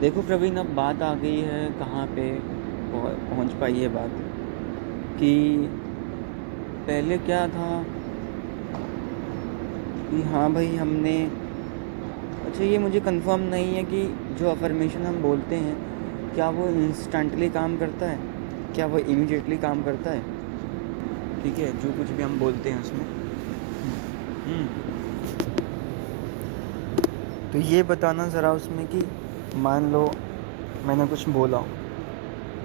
देखो प्रवीण, अब बात आ गई है कहाँ पे पहुँच पाई है बात कि पहले क्या था कि हाँ भाई हमने। अच्छा, ये मुझे कंफर्म नहीं है कि जो अफर्मेशन हम बोलते हैं क्या वो इंस्टेंटली काम करता है, क्या वो इमीडिएटली काम करता है। ठीक है, जो कुछ भी हम बोलते हैं उसमें। हम्म तो ये बताना ज़रा उसमें कि मान लो मैंने कुछ बोला,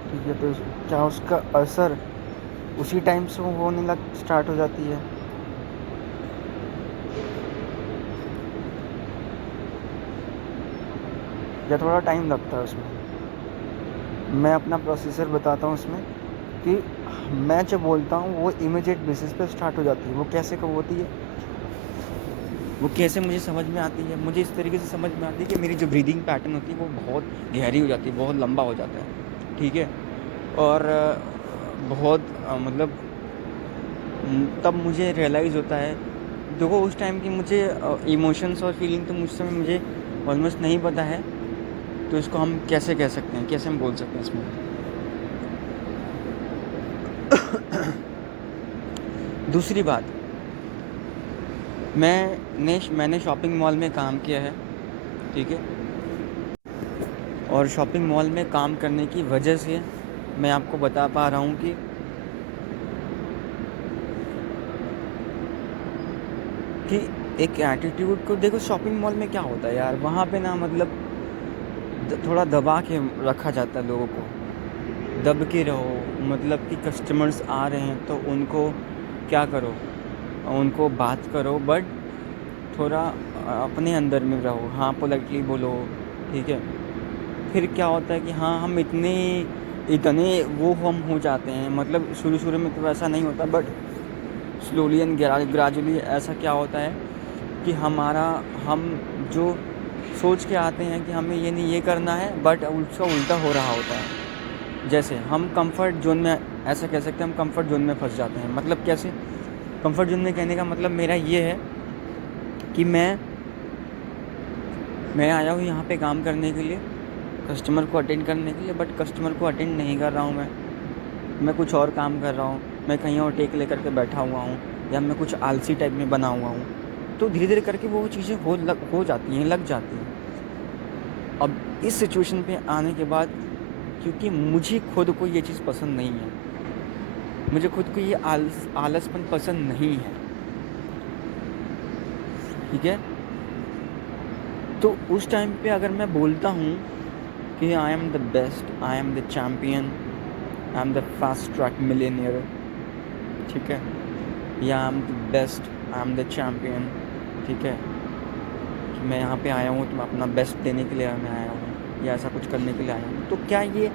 ठीक है, तो क्या उसका असर उसी टाइम से होने लग स्टार्ट हो जाती है या थोड़ा टाइम लगता है उसमें। मैं अपना प्रोसीजर बताता हूँ उसमें कि मैं जो बोलता हूँ वो इमीडिएट बेसिस पे स्टार्ट हो जाती है। वो कैसे कब होती है, वो कैसे मुझे समझ में आती है। मुझे इस तरीके से समझ में आती है कि मेरी जो ब्रीदिंग पैटर्न होती है वो बहुत गहरी हो जाती है, बहुत लंबा हो जाता है। ठीक है, और बहुत मतलब तब मुझे रियलाइज़ होता है। देखो उस टाइम की मुझे इमोशंस और फीलिंग तो मुझ समय मुझे ऑलमोस्ट नहीं पता है। तो इसको हम कैसे कह सकते हैं, कैसे हम बोल सकते हैं इसमें। दूसरी बात, मैंने शॉपिंग मॉल में काम किया है। ठीक है, और शॉपिंग मॉल में काम करने की वजह से मैं आपको बता पा रहा हूँ कि एक एटीट्यूड को देखो। शॉपिंग मॉल में क्या होता है यार, वहाँ पे ना मतलब थोड़ा दबा के रखा जाता है लोगों को। दब के रहो, मतलब कि कस्टमर्स आ रहे हैं तो उनको क्या करो, उनको बात करो, बट थोड़ा अपने अंदर में रहो। हाँ, पोलाइटली बोलो। ठीक है, फिर क्या होता है कि हाँ हम इतने इतने वो हम हो जाते हैं। मतलब शुरू शुरू में तो ऐसा नहीं होता, बट स्लोली एंड ग्रेजुअली ऐसा क्या होता है कि हम जो सोच के आते हैं कि हमें ये नहीं ये करना है, बट उसका उल्टा हो रहा होता है। जैसे हम कंफर्ट जोन में, ऐसा कह सकते हैं हम कंफर्ट जोन में फंस जाते हैं। मतलब कैसे कंफर्ट जोन में, कहने का मतलब मेरा ये है कि मैं आया हूँ यहाँ पे काम करने के लिए, कस्टमर को अटेंड करने के लिए, बट कस्टमर को अटेंड नहीं कर रहा हूँ। मैं कुछ और काम कर रहा हूँ। मैं कहीं और टेक लेकर के बैठा हुआ हूँ, या मैं कुछ आलसी टाइप में बना हुआ हूँ। तो धीरे धीरे करके वो चीज़ें हो जाती हैं, लग जाती हैं। अब इस सिचुएशन पे आने के बाद, क्योंकि मुझे खुद को ये चीज़ पसंद नहीं है, मुझे खुद को ये आलसपन पसंद नहीं है। ठीक है, तो उस टाइम पे अगर मैं बोलता हूँ कि आई am the best, I am the champion, I am the fast track Millionaire, ठीक है, या आई am the best, I am the champion, ठीक है, कि मैं यहाँ पे आया हूँ तो मैं अपना बेस्ट देने के लिए मैं आया हूँ, या ऐसा कुछ करने के लिए आया हूँ, तो क्या ये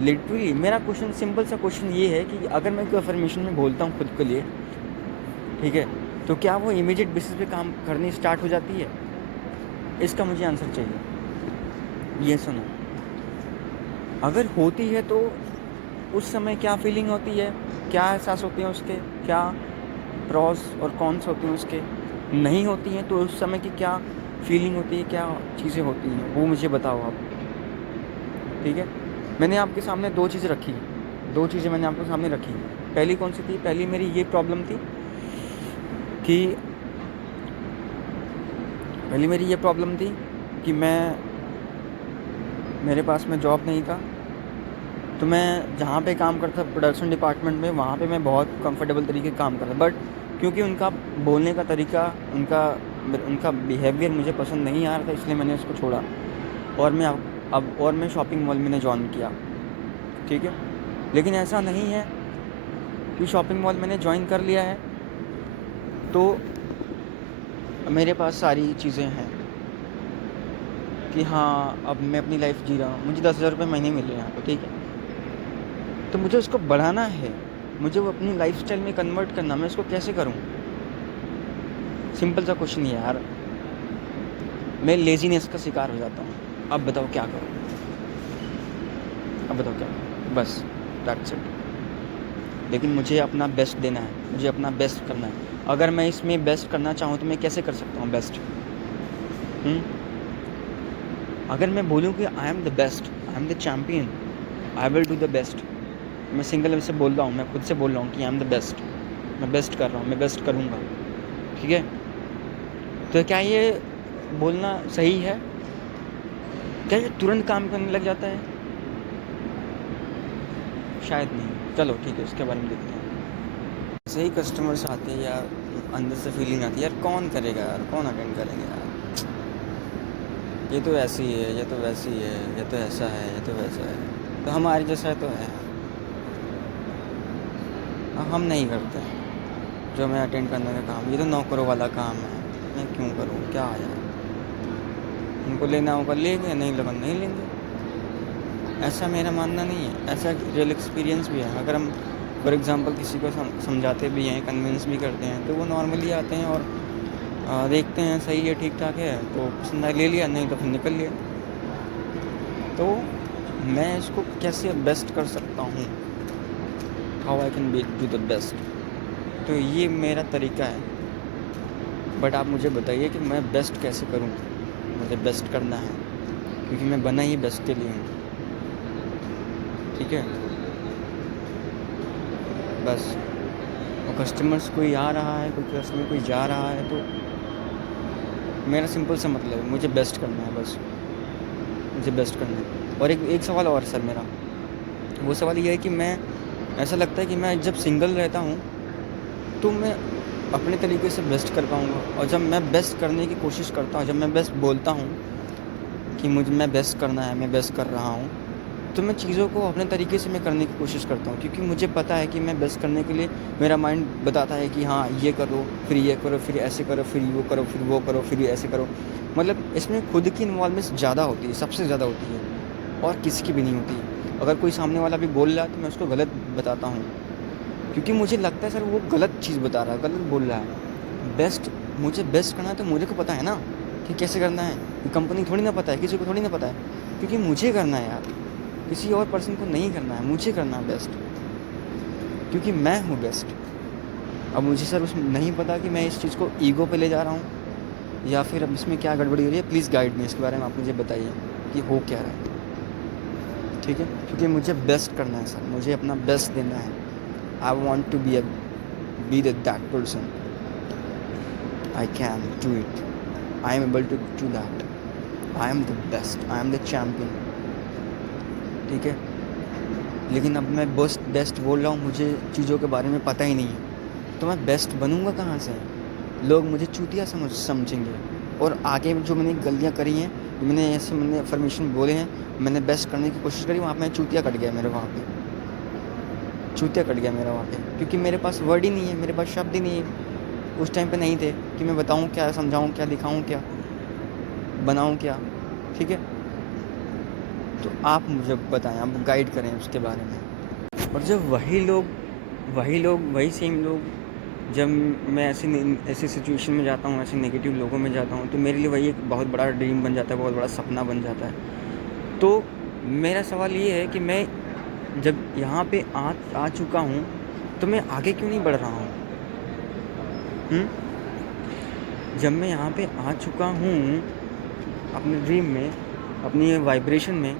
लिटरली मेरा क्वेश्चन, सिंपल सा क्वेश्चन ये है कि अगर मैं कोई अफर्मेशन में बोलता हूँ खुद के लिए, ठीक है, तो क्या वो इमीडिएट बेसिस पे काम करनी स्टार्ट हो जाती है? इसका मुझे आंसर चाहिए। ये सुनो, अगर होती है तो उस समय क्या फीलिंग होती है, क्या एहसास होते हैं उसके, क्या प्रॉस और कॉन्स होते हैं उसके। नहीं होती हैं तो उस समय की क्या फीलिंग होती है, क्या चीज़ें होती हैं, वो मुझे बताओ आप। ठीक है, मैंने आपके सामने दो चीज़ें रखी, दो चीज़ें मैंने आपके सामने रखी। पहली कौन सी थी? पहली मेरी ये प्रॉब्लम थी कि पहली मेरी ये प्रॉब्लम थी कि मेरे पास में जॉब नहीं था। तो मैं जहाँ पे काम करता था प्रोडक्शन डिपार्टमेंट में, वहाँ पे मैं बहुत कंफर्टेबल तरीके काम करता, बट क्योंकि उनका बोलने का तरीका, उनका उनका बिहेवियर मुझे पसंद नहीं आ रहा था, इसलिए मैंने उसको छोड़ा। और मैं और मैं शॉपिंग मॉल मैंने जॉइन किया। ठीक है, लेकिन ऐसा नहीं है कि शॉपिंग मॉल मैंने जॉइन कर लिया है तो मेरे पास सारी चीज़ें हैं कि हाँ अब मैं अपनी लाइफ जी रहा हूँ, मुझे 10,000 रुपये महीने मिल रहे हैं यहाँ पे। ठीक है, तो मुझे उसको बढ़ाना है, मुझे वो अपनी लाइफस्टाइल में कन्वर्ट करना, मैं उसको कैसे करूँ? सिंपल सा क्वेश्चन है यार। मैं लेजीनेस का शिकार हो जाता हूँ। अब बताओ क्या करूँ, अब बताओ क्या करूँ, बस दैट्स इट। लेकिन मुझे अपना बेस्ट देना है, मुझे अपना बेस्ट करना है। अगर मैं इसमें बेस्ट करना चाहूँ तो मैं कैसे कर सकता हूँ बेस्ट? अगर मैं बोलूँ कि आई am the best, I am the champion, I will do the best, मैं सिंगल से बोल रहा हूँ, मैं खुद से बोल रहा हूँ कि आई एम द बेस्ट, मैं बेस्ट कर रहा हूँ, मैं बेस्ट करूँगा, ठीक है। तो क्या ये बोलना सही है? क्या ये तुरंत काम करने लग जाता है? शायद नहीं। चलो ठीक है, उसके बारे में देखते हैं। सही कस्टमर्स आते हैं यार, अंदर से फीलिंग आती है यार, कौन करेगा यार, कौन अटेंड करेंगे यार, ये तो ऐसी है, ये तो वैसी है, ये तो ऐसा है, ये तो वैसा है, तो हमारे जैसा तो है, हम नहीं करते जो मैं अटेंड करने का काम, ये तो नौकरों वाला काम है, मैं क्यों करूँ, क्या है यार, उनको लेना होगा लेंगे, नहीं लगा नहीं लेंगे, ऐसा मेरा मानना नहीं है, ऐसा रियल एक्सपीरियंस भी है। अगर हम फॉर एग्ज़ाम्पल किसी को समझाते भी हैं, कन्विंस भी करते हैं, तो वो नॉर्मली आते हैं और देखते हैं सही है, ठीक ठाक है, तो पसंद आया ले लिया, नहीं तो फिर निकल लिया। तो मैं इसको कैसे बेस्ट कर सकता हूँ, how I can be do the best, तो ये मेरा तरीका है। बट आप मुझे बताइए कि मैं बेस्ट कैसे करूँ, मुझे बेस्ट करना है क्योंकि मैं बना ही बेस्ट के लिए हूँ, ठीक है। बस और कस्टमर्स कोई आ रहा है, कोई कस्टमर कोई जा रहा है, तो मेरा सिंपल सा मतलब है, मुझे बेस्ट करना है, बस मुझे बेस्ट करना है। और एक सवाल और सर मेरा, वो सवाल ये है कि मैं, ऐसा लगता है कि मैं जब सिंगल रहता हूँ तो मैं अपने तरीके से बेस्ट कर पाऊँगा, और जब मैं बेस्ट करने की कोशिश करता हूँ, जब मैं बेस्ट बोलता हूँ कि मैं बेस्ट करना है, मैं बेस्ट कर रहा हूँ, तो मैं चीज़ों को अपने तरीके से मैं करने की कोशिश करता हूँ, क्योंकि मुझे पता है कि मैं बेस्ट करने के लिए मेरा माइंड बताता है कि हाँ ये करो, फिर ये करो, फिर ऐसे करो, फिर वो करो, फिर वो करो, फिर ऐसे करो। मतलब इसमें खुद की इन्वॉल्वमेंट ज़्यादा होती है, सबसे ज़्यादा होती है, और किसी की भी नहीं होती। अगर कोई सामने वाला भी बोल रहा है तो मैं उसको गलत बताता हूँ, क्योंकि मुझे लगता है सर वो गलत चीज़ बता रहा है, गलत बोल रहा है। बेस्ट, मुझे बेस्ट करना है तो मुझे को पता है ना कि कैसे करना है, कि कंपनी थोड़ी ना पता है, किसी को थोड़ी ना पता है, क्योंकि मुझे करना है यार, किसी और पर्सन को नहीं करना है, मुझे करना है बेस्ट, क्योंकि मैं हूँ बेस्ट। अब मुझे सर उसमें नहीं पता कि मैं इस चीज़ को ईगो पे ले जा रहा हूँ या फिर अब इसमें क्या गड़बड़ी हो रही है, प्लीज़ गाइड मी, इसके बारे में आप मुझे बताइए कि हो क्या रहा है, ठीक है। क्योंकि मुझे बेस्ट करना है सर, मुझे अपना बेस्ट देना है। I want to be that person, I can do it, I am able to do that, I am the best, I am the champion, ठीक है। लेकिन अब मैं बेस्ट बोल रहा हूँ, मुझे चीज़ों के बारे में पता ही नहीं है, तो मैं बेस्ट बनूँगा कहाँ से? लोग मुझे चूतिया समझेंगे, और आगे जो मैंने गलतियाँ करी हैं, मैंने अफर्मेशन बोले हैं, मैंने बेस्ट करने की कोशिश करी, वहाँ पे चूतिया कट गया मेरे, वहाँ पे चूतिया कट गया मेरा वहाँ पे, क्योंकि मेरे पास वर्ड ही नहीं है, मेरे पास शब्द ही नहीं है, उस टाइम पे नहीं थे कि मैं बताऊँ क्या, समझाऊँ क्या, दिखाऊँ क्या, बनाऊँ क्या, ठीक है। तो आप मुझे बताएं, आप गाइड करें उसके बारे में। और जब वही सेम लोग, जब मैं ऐसी सिचुएशन में जाता हूँ, ऐसे नेगेटिव लोगों में जाता हूँ, तो मेरे लिए वही एक बहुत बड़ा ड्रीम बन जाता है, बहुत बड़ा सपना बन जाता है। तो मेरा सवाल ये है कि मैं जब यहाँ पे आ चुका हूँ, तो मैं आगे क्यों नहीं बढ़ रहा हूँ? जब मैं यहाँ पे आ चुका हूँ अपने ड्रीम में, अपनी वाइब्रेशन में,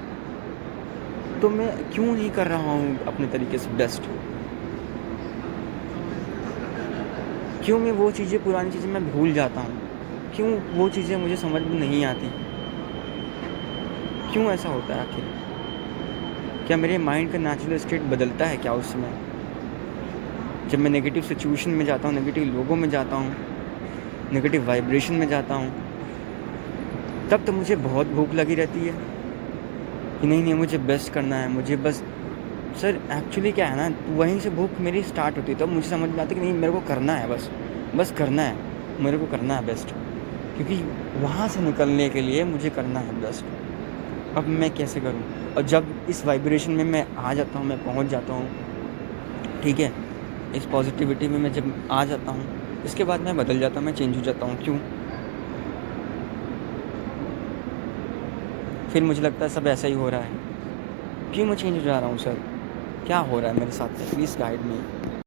तो मैं क्यों नहीं कर रहा हूँ अपने तरीके से बेस्ट? क्यों मैं वो चीज़ें, पुरानी चीज़ें मैं भूल जाता हूँ? क्यों वो चीज़ें मुझे समझ में नहीं आती? क्यों ऐसा होता है आखिर? क्या मेरे माइंड का नेचुरल स्टेट बदलता है क्या उस समय, जब मैं नेगेटिव सिचुएशन में जाता हूँ, नेगेटिव लोगों में जाता हूँ, नेगेटिव वाइब्रेशन में जाता हूँ? तब तो मुझे बहुत भूख लगी रहती है कि नहीं मुझे बेस्ट करना है, मुझे बस। सर एक्चुअली क्या है ना, वहीं से भूख मेरी स्टार्ट होती है, तब मुझे समझ में आता है कि नहीं मेरे को करना है, बस करना है, मेरे को करना है बेस्ट, क्योंकि वहाँ से निकलने के लिए मुझे करना है बेस्ट। अब मैं कैसे करूँ? और जब इस वाइब्रेशन में मैं आ जाता हूँ, मैं पहुँच जाता हूँ, ठीक है, इस पॉजिटिविटी में मैं जब आ जाता हूँ, इसके बाद मैं बदल जाता हूँ, मैं चेंज हो जाता हूँ। क्यों? फिर मुझे लगता है सब ऐसा ही हो रहा है, क्यों मैं चेंज हो जा रहा हूँ सर? क्या हो रहा है मेरे साथ में? Please guide me.